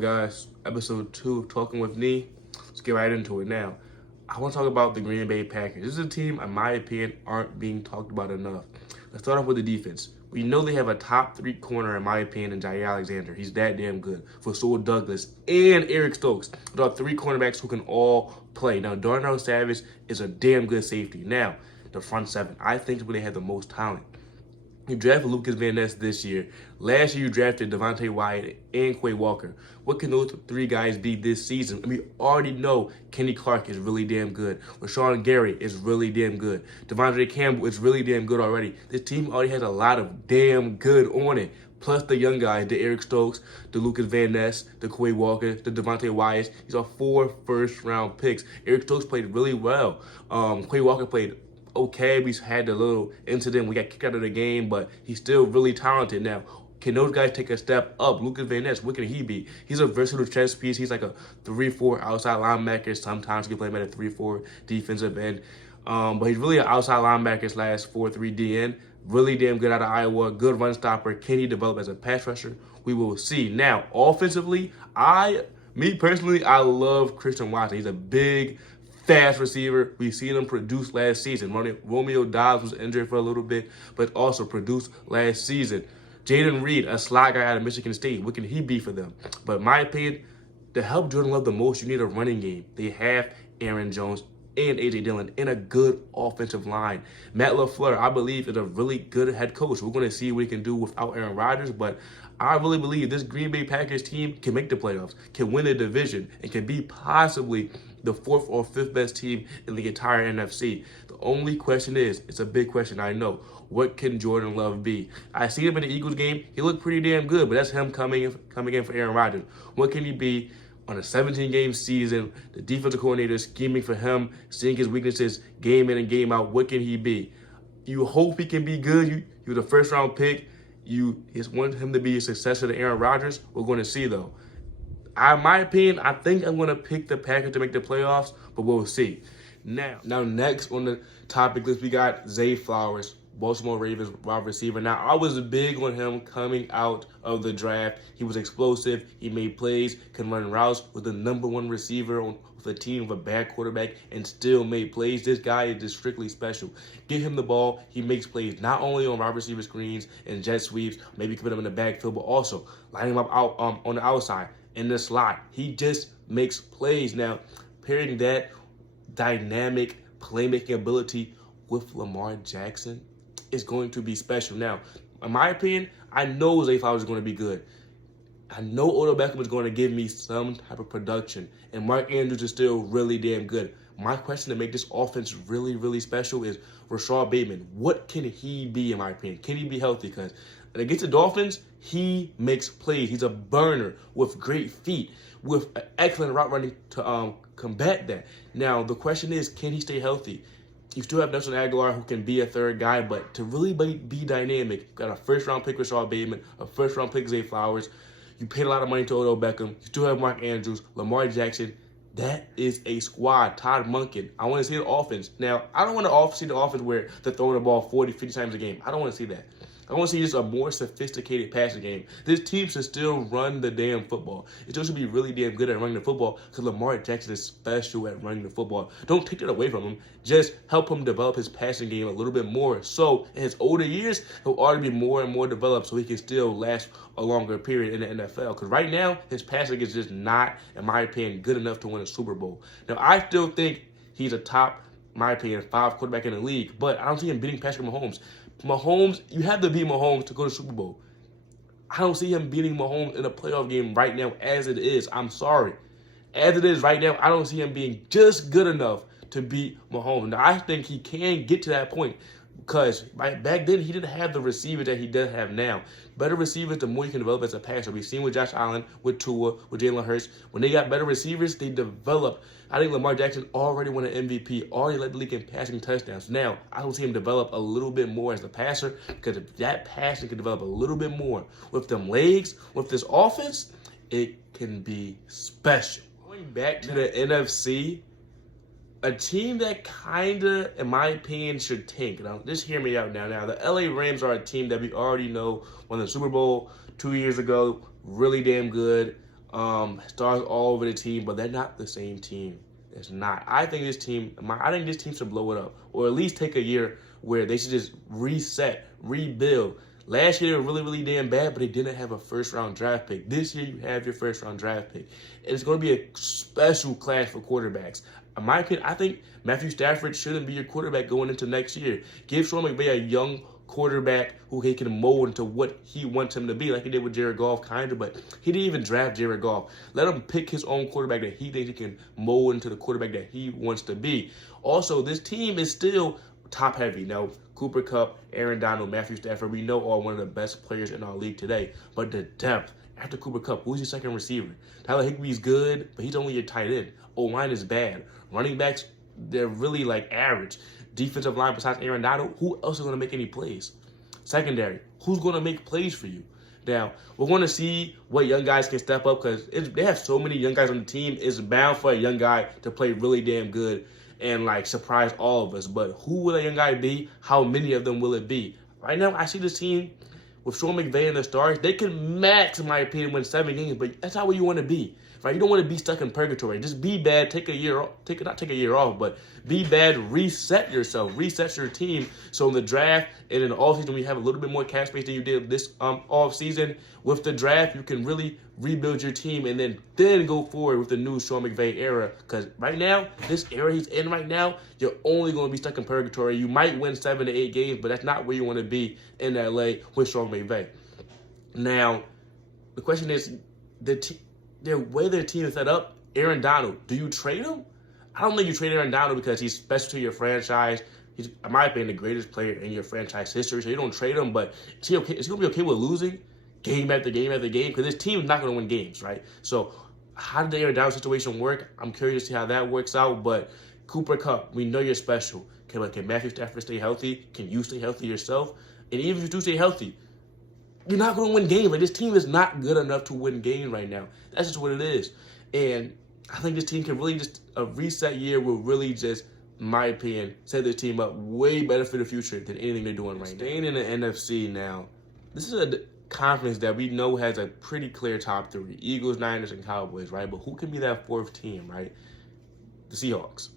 Guys, episode 2 of Talking with Nee. Let's get right into it now. I want to talk about the Green Bay Packers. This is a team, in my opinion, aren't being talked about enough. Let's start off with the defense. We know they have a top 3 corner, in my opinion, in Jair Alexander. He's that damn good. For Sewell Douglas and Eric Stokes. There are 3 cornerbacks who can all play. Now, Darnell Savage is a damn good safety. Now, the front 7, I think is where they have the most talent. You drafted Lucas Van Ness this year. Last year, you drafted Devontae Wyatt and Quay Walker. What can those 3 guys be this season? And we already know Kenny Clark is really damn good. Rashawn Gary is really damn good. Devondre Campbell is really damn good already. This team already has a lot of damn good on it. Plus the young guys, the Eric Stokes, the Lucas Van Ness, the Quay Walker, the Devontae Wyatt. These are 4 first-round picks. Eric Stokes played really well. Quay Walker played okay. We had a little incident. We got kicked out of the game, but he's still really talented. Now, can those guys take a step up? Lucas Van Ness, what can he be? He's a versatile chess piece. He's like a 3-4 outside linebacker. Sometimes he can play him at a 3-4 defensive end. But he's really an outside linebacker slash 4-3 DN. Really damn good out of Iowa. Good run stopper. Can he develop as a pass rusher? We will see. Now, offensively, me personally, I love Christian Watson. He's a big, fast receiver. We've seen him produce last season. Romeo Dobbs was injured for a little bit, but also produced last season. Jaden Reed, a slot guy out of Michigan State. What can he be for them? But in my opinion, to help Jordan Love the most, you need a running game. They have Aaron Jones and A.J. Dillon in a good offensive line. Matt LaFleur, I believe, is a really good head coach. We're going to see what he can do without Aaron Rodgers, but I really believe this Green Bay Packers team can make the playoffs, can win a division, and can be possibly the 4th or 5th best team in the entire NFC. The only question is, it's a big question, I know, what can Jordan Love be? I see him in the Eagles game. He looked pretty damn good, but that's him coming in for Aaron Rodgers. What can he be on a 17-game season? The defensive coordinator scheming for him, seeing his weaknesses game in and game out. What can he be? You hope he can be good. You're the first-round pick. You just want him to be a successor to Aaron Rodgers. We're going to see, though. In my opinion, I think I'm going to pick the Packers to make the playoffs, but we'll see. Now next on the topic list, we got Zay Flowers, Baltimore Ravens wide receiver. Now, I was big on him coming out of the draft. He was explosive. He made plays, can run routes, was the #1 receiver with a team with a bad quarterback and still made plays. This guy is just strictly special. Give him the ball. He makes plays not only on wide receiver screens and jet sweeps, maybe put him in the backfield, but also line him up out on the outside in the slot. He just makes plays. Now, pairing that dynamic playmaking ability with Lamar Jackson is going to be special. Now, in my opinion, I know Zay Flowers is going to be good. I know Odell Beckham is going to give me some type of production, and Mark Andrews is still really damn good. My question to make this offense really, really special is Rashad Bateman. What can he be, in my opinion? Can he be healthy? Because against the Dolphins, he makes plays. He's a burner with great feet, with an excellent route running to combat that. Now, the question is, can he stay healthy? You still have Nelson Aguilar, who can be a third guy, but to really be dynamic, you got a first-round pick, Rashad Bateman, a first-round pick, Zay Flowers. You paid a lot of money to Odell Beckham. You still have Mark Andrews, Lamar Jackson. That is a squad. Todd Monken. I want to see the offense. Now, I don't want to see the offense where they're throwing the ball 40, 50 times a game. I don't want to see that. I want to see just a more sophisticated passing game. This team should still run the damn football. It still should be really damn good at running the football because Lamar Jackson is special at running the football. Don't take that away from him. Just help him develop his passing game a little bit more. So in his older years, he'll already be more and more developed so he can still last a longer period in the NFL. Because right now, his passing is just not, in my opinion, good enough to win a Super Bowl. Now, I still think he's a top, in my opinion, 5 quarterback in the league, but I don't see him beating Patrick Mahomes. Mahomes, you have to beat Mahomes to go to Super Bowl. I don't see him beating Mahomes in a playoff game right now as it is. I'm sorry. As it is right now, I don't see him being just good enough to beat Mahomes. Now, I think he can get to that point because back then he didn't have the receiver that he does have now. Better receivers, the more you can develop as a passer. We've seen with Josh Allen, with Tua, with Jalen Hurts. When they got better receivers, they developed. I think Lamar Jackson already won an MVP, already led the league in passing touchdowns. Now, I don't see him develop a little bit more as a passer because if that passing can develop a little bit more with them legs, with this offense, it can be special. Going back to the NFC, a team that kind of, in my opinion, should tank. Now, just hear me out now. Now, the LA Rams are a team that we already know won the Super Bowl 2 years ago. Really damn good. stars all over the team, but they're not the same team. It's not. I think this team should blow it up, or at least take a year where they should just reset, rebuild. Last year they were really, really damn bad, but they didn't have a first-round draft pick. This year you have your first-round draft pick. And it's going to be a special class for quarterbacks. In my opinion, I think Matthew Stafford shouldn't be your quarterback going into next year. Give Sean McVay a young quarterback who he can mold into what he wants him to be, like he did with Jared Goff, kind of, but he didn't even draft Jared Goff. Let him pick his own quarterback that he thinks he can mold into the quarterback that he wants to be. Also, this team is still top heavy. Now, Cooper Kupp, Aaron Donald, Matthew Stafford, we know are one of the best players in our league today, but the depth, after Cooper Kupp, who's your second receiver? Tyler Higbee's good, but he's only your tight end. O-line is bad. Running backs, they're really like average. Defensive line besides Aaron Donald, who else is going to make any plays? Secondary, who's going to make plays for you? Now, we're going to see what young guys can step up because they have so many young guys on the team. It's bound for a young guy to play really damn good and like surprise all of us. But who will a young guy be? How many of them will it be? Right now, I see this team with Sean McVay and the Stars. They can max, in my opinion, win 7 games, but that's not where you want to be. Right? You don't want to be stuck in purgatory. Just be bad, take a year off, not take a year off, but be bad, reset yourself, reset your team. So in the draft and in the offseason, we have a little bit more cap space than you did this offseason. With the draft, you can really rebuild your team and then go forward with the new Sean McVay era. Because right now, this era he's in right now, you're only going to be stuck in purgatory. You might win 7 to 8 games, but that's not where you want to be in LA with Sean McVay. Now, the question is, the way their team is set up, Aaron Donald, do you trade him? I don't think you trade Aaron Donald because he's special to your franchise. He's, in my opinion, the greatest player in your franchise history, so you don't trade him. But is he okay? Is he going to be okay with losing game after game after game? Because this team is not going to win games, right? So how did the Aaron Donald situation work? I'm curious to see how that works out. But Cooper Kupp, we know you're special. Can Matthew Stafford stay healthy? Can you stay healthy yourself? And even if you do stay healthy, you're not going to win games. Like, this team is not good enough to win games right now. That's just what it is. And I think this team can really just, a reset year will really just, in my opinion, set this team up way better for the future than anything they're doing right now. Staying in the NFC now, this is a conference that we know has a pretty clear top 3. Eagles, Niners, and Cowboys, right? But who can be that 4th team, right? The Seahawks.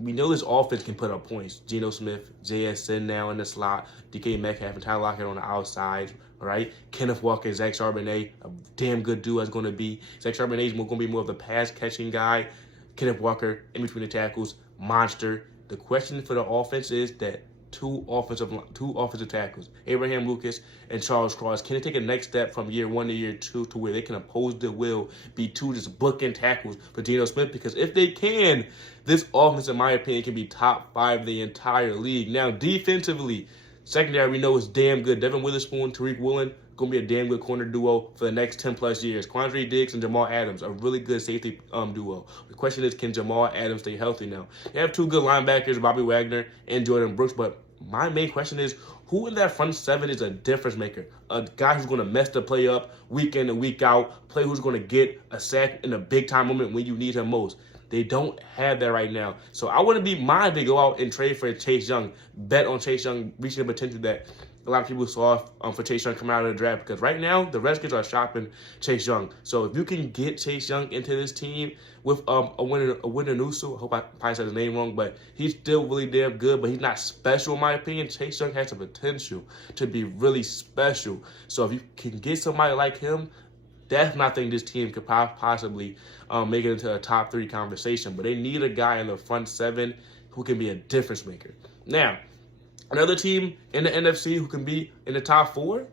We know this offense can put up points. Geno Smith, JSN now in the slot, DK Metcalf and Tyler Lockett on the outside, right? Kenneth Walker, Zach Charbonnet, a damn good duo is going to be. Zach Charbonnet is going to be more of the pass-catching guy. Kenneth Walker, in between the tackles, monster. The question for the offense is that two offensive tackles, Abraham Lucas and Charles Cross, can they take a next step from year 1 to year 2 to where they can oppose the will, be 2 just bookend tackles for Geno Smith? Because if they can, this offense, in my opinion, can be top 5 in the entire league. Now, defensively, secondary we know is damn good. Devin Witherspoon, Tariq Woolen, going to be a damn good corner duo for the next 10-plus years. Quandre Diggs and Jamal Adams, a really good safety duo. The question is, can Jamal Adams stay healthy now? They have 2 good linebackers, Bobby Wagner and Jordan Brooks, but my main question is, who in that front 7 is a difference maker? A guy who's going to mess the play up week in and week out, player who's going to get a sack in a big-time moment when you need him most. They don't have that right now. So I wouldn't be mind to go out and trade for Chase Young, bet on Chase Young reaching the potential that a lot of people saw for Chase Young coming out of the draft, because right now the Redskins are shopping Chase Young. So if you can get Chase Young into this team with a winner Nusu, I hope I probably said his name wrong, but he's still really damn good, but he's not special in my opinion. Chase Young has the potential to be really special. So if you can get somebody like him, that's when I think this team could possibly make it into a top 3 conversation. But they need a guy in the front 7 who can be a difference maker. Now, another team in the NFC who can be in the top 4,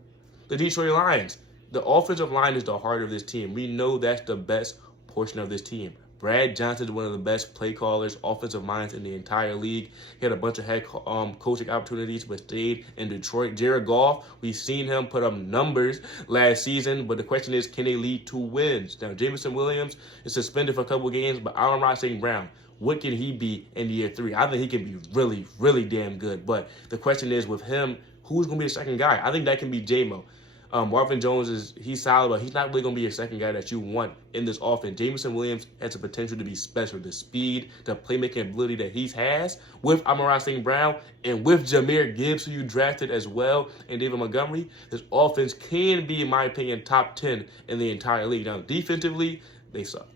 the Detroit Lions. The offensive line is the heart of this team. We know that's the best portion of this team. Brad Johnson is one of the best play callers, offensive minds in the entire league. He had a bunch of head coaching opportunities, but stayed in Detroit. Jared Goff, we've seen him put up numbers last season, but the question is, can they lead to wins? Now, Jameson Williams is suspended for a couple of games, but Amon-Ra St. Brown, what can he be in year 3? I think he can be really, really damn good. But the question is, with him, who's going to be the second guy? I think that can be J-Mo. Marvin Jones he's solid, but he's not really going to be your second guy that you want in this offense. Jameson Williams has the potential to be special. The speed, the playmaking ability that he has with Amon-Ra St. Brown and with Jahmyr Gibbs, who you drafted as well, and David Montgomery, this offense can be, in my opinion, top 10 in the entire league. Now, defensively, they suck.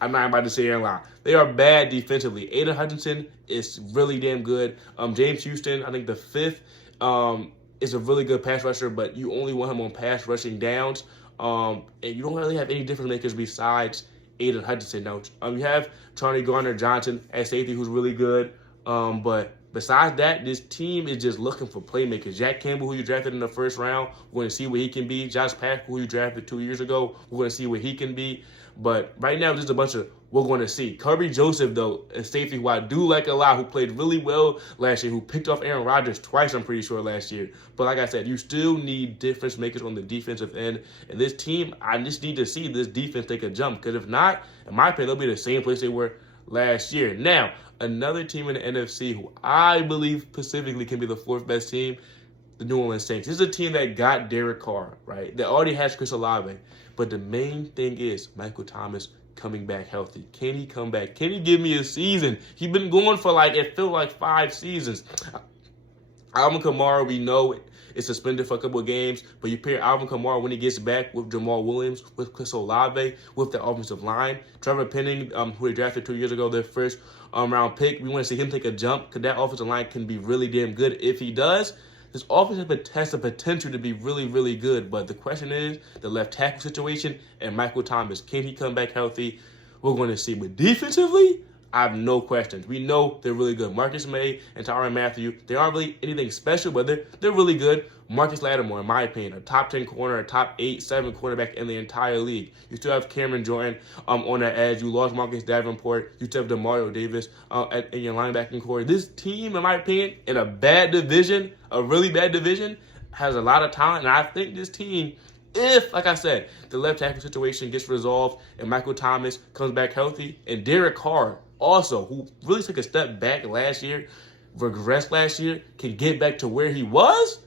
I'm not about to sit here and lie. They are bad defensively. Aiden Hutchinson is really damn good. James Houston, I think the fifth, is a really good pass rusher, but you only want him on pass rushing downs. And you don't really have any difference makers besides Aiden Hutchinson. Now, you have Charlie Gardner-Johnson at safety, who's really good. But besides that, this team is just looking for playmakers. Jack Campbell, who you drafted in the first round, we're going to see what he can be. Josh Paschal, who you drafted 2 years ago, we're going to see what he can be. But right now, just a bunch of we're going to see. Kirby Joseph, though, a safety who I do like a lot, who played really well last year, who picked off Aaron Rodgers twice, I'm pretty sure, last year. But like I said, you still need difference makers on the defensive end. And this team, I just need to see this defense take a jump. Because if not, in my opinion, they'll be the same place they were last year. Now, another team in the NFC who I believe specifically can be the fourth best team, the New Orleans Saints. This is a team that got Derek Carr, right? That already has Chris Olave. But the main thing is Michael Thomas coming back healthy. Can he come back? Can he give me a season? He's been going for it feels like 5 seasons. Alvin Kamara, we know is suspended for a couple of games, but you pair Alvin Kamara when he gets back with Jamal Williams, with Chris Olave, with the offensive line. Trevor Penning, who they drafted 2 years ago, their first round pick. We want to see him take a jump because that offensive line can be really damn good. If he does, this offense has the potential to be really, really good. But the question is the left tackle situation and Michael Thomas. Can he come back healthy? We're going to see. But defensively, I have no questions. We know they're really good. Marcus May and Tyrann Mathieu, they aren't really anything special, but they're really good. Marcus Lattimore, in my opinion, a top 10 corner, a top 8, 7 quarterback in the entire league. You still have Cameron Jordan on the edge. You lost Marcus Davenport. You still have DeMario Davis in your linebacking core. This team, in my opinion, in a bad division, a really bad division, has a lot of talent. And I think this team, if, like I said, the left tackle situation gets resolved and Michael Thomas comes back healthy, and Derek Carr also, who really took a step back last year, regressed last year, can get back to where he was,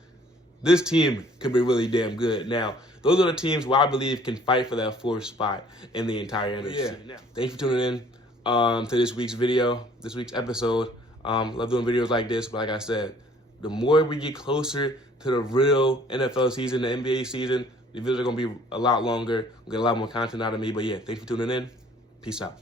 this team could be really damn good. Now, those are the teams who I believe can fight for that 4th spot in the entire NFC. Yeah. Thanks for tuning in to this week's video, this week's episode. Love doing videos like this, but like I said, the more we get closer to the real NFL season, the NBA season, the videos are going to be a lot longer. We'll get a lot more content out of me. But yeah, thanks for tuning in. Peace out.